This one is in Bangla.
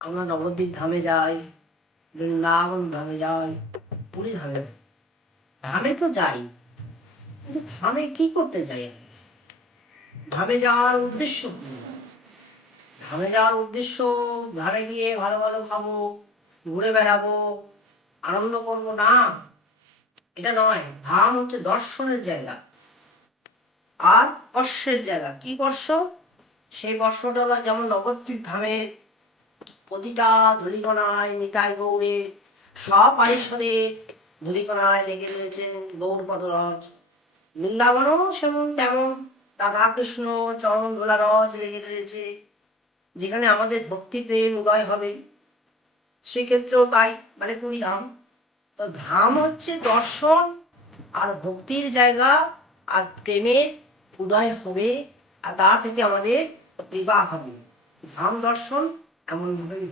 আমরা নবদ্বীপ ধামে যাই, বৃন্দাবন ধামে যাই, পুরী ধামে যাই। ধামে তো যাই, কিন্তু ধামে কি করতে যাই আমি? ধামে যাওয়ার উদ্দেশ্য কি? ধামে যাওয়ার উদ্দেশ্য ধামে গিয়ে ভালো ভালো খাবো, ঘুরে বেড়াবো, আনন্দ করবো না, এটা নয়। ধাম হচ্ছে দর্শনের জায়গা আর স্পর্শের জায়গা। কি স্পর্শ? সেই স্পর্শটা হলো যেমন নবদ্বীপ ধামে প্রতিটা ধূলিকণায় নিতাই গৌরের সব পারিষদের ধূলিকণায় লেগে রয়েছে গৌরপদরজ। বৃন্দাবনও সেমন তেমন রাধাকৃষ্ণ চরণ ধোলা রজ লেগে রয়েছে, যেখানে আমাদের ভক্তিতে উদয় হবে। সেক্ষেত্রেও তাই, মানে পুরী ধাম। তো ধাম হচ্ছে দর্শন আর ভক্তির জায়গা, আর প্রেমের উদয় হবে, আর তা থেকে আমাদের বিবাহ হবে। ধাম দর্শন এমন ভাবেই